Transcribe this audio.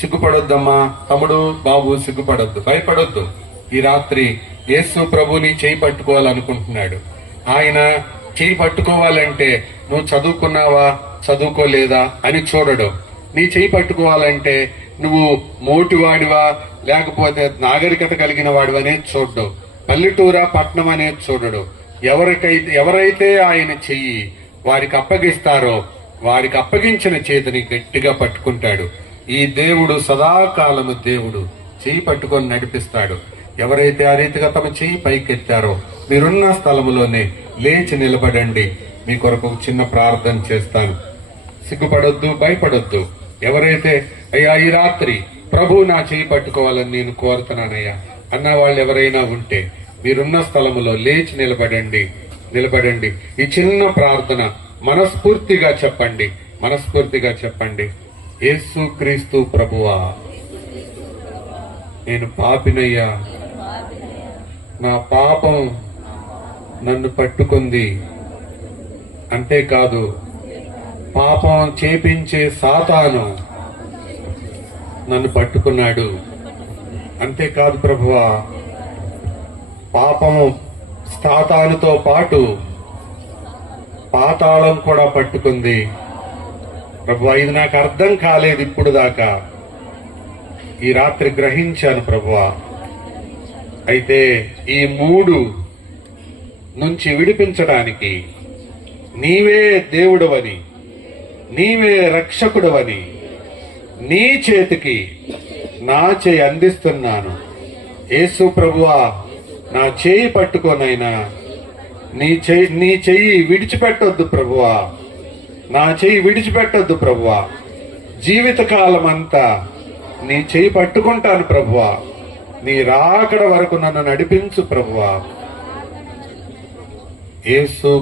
సిగ్గుపడొద్దమ్మా తమ్ముడు, బాబు, సిగ్గుపడొద్దు, భయపడొద్దు. ఈ రాత్రి యేసు ప్రభుని చేయి పట్టుకోవాలనుకుంటున్నాడు. ఆయన చేయి పట్టుకోవాలంటే నువ్వు చదువుకున్నావా చదువుకోలేదా అని చూడడు. నీ చేయి పట్టుకోవాలంటే నువ్వు మోటివాడివా లేకపోతే నాగరికత కలిగిన వాడివనేది చూడడు. పల్లెటూరా పట్నం అనేది చూడడు. ఎవరైతే ఆయన చెయ్యి వారికి అప్పగిస్తారో వారికి అప్పగించిన చేతిని గట్టిగా పట్టుకుంటాడు. ఈ దేవుడు సదాకాలము దేవుడు చెయ్యి పట్టుకొని నడిపిస్తాడు. ఎవరైతే ఆ రీతిగా తమ చెయ్యి పైకెత్తారో మీరున్న స్థలములోనే లేచి నిలబడండి. మీ కొరకు చిన్న ప్రార్థన చేస్తాను. సిగ్గుపడొద్దు, భయపడొద్దు. ఎవరైతే అయ్యా ఈ రాత్రి ప్రభు నా చేయి పట్టుకోవాలని నేను కోరుతున్నానయ్యా అన్న వాళ్ళు ఎవరైనా ఉంటే మీరున్న స్థలములో లేచి నిలబడండి. ఈ చిన్న ప్రార్థన మనస్ఫూర్తిగా చెప్పండి. యేసు క్రీస్తు ప్రభువా, నేను పాపినయ్యా, నా పాపం నన్ను పట్టుకుంది. అంతేకాదు పాపం చేపించే సాతాను నన్ను పట్టుకున్నాడు. అంతేకాదు ప్రభువా, పాపము సాతానుతో పాటు పాతాళం కూడా పట్టుకుంది. ప్రభువా, ఇది నాకు అర్థం కాలేదు ఇప్పుడు దాకా. ఈ రాత్రి గ్రహించాను ప్రభువా. అయితే ఈ 3 నుంచి విడిపించడానికి నీవే దేవుడవని, నీవే రక్షకుడవని నీ చేతికి నా చేయి అందిస్తున్నాను. యేసు ప్రభువా, నా చేయి పట్టుకోనైనా నీ చెయ్యి విడిచిపెట్టొద్దు ప్రభువా, నా చెయ్యి విడిచిపెట్టొద్దు ప్రభువా. జీవితకాలం అంతా నీ చెయ్యి పట్టుకుంటాను ప్రభువా. నీ రాకడ వరకు నన్ను నడిపించు ప్రభువా. యేసు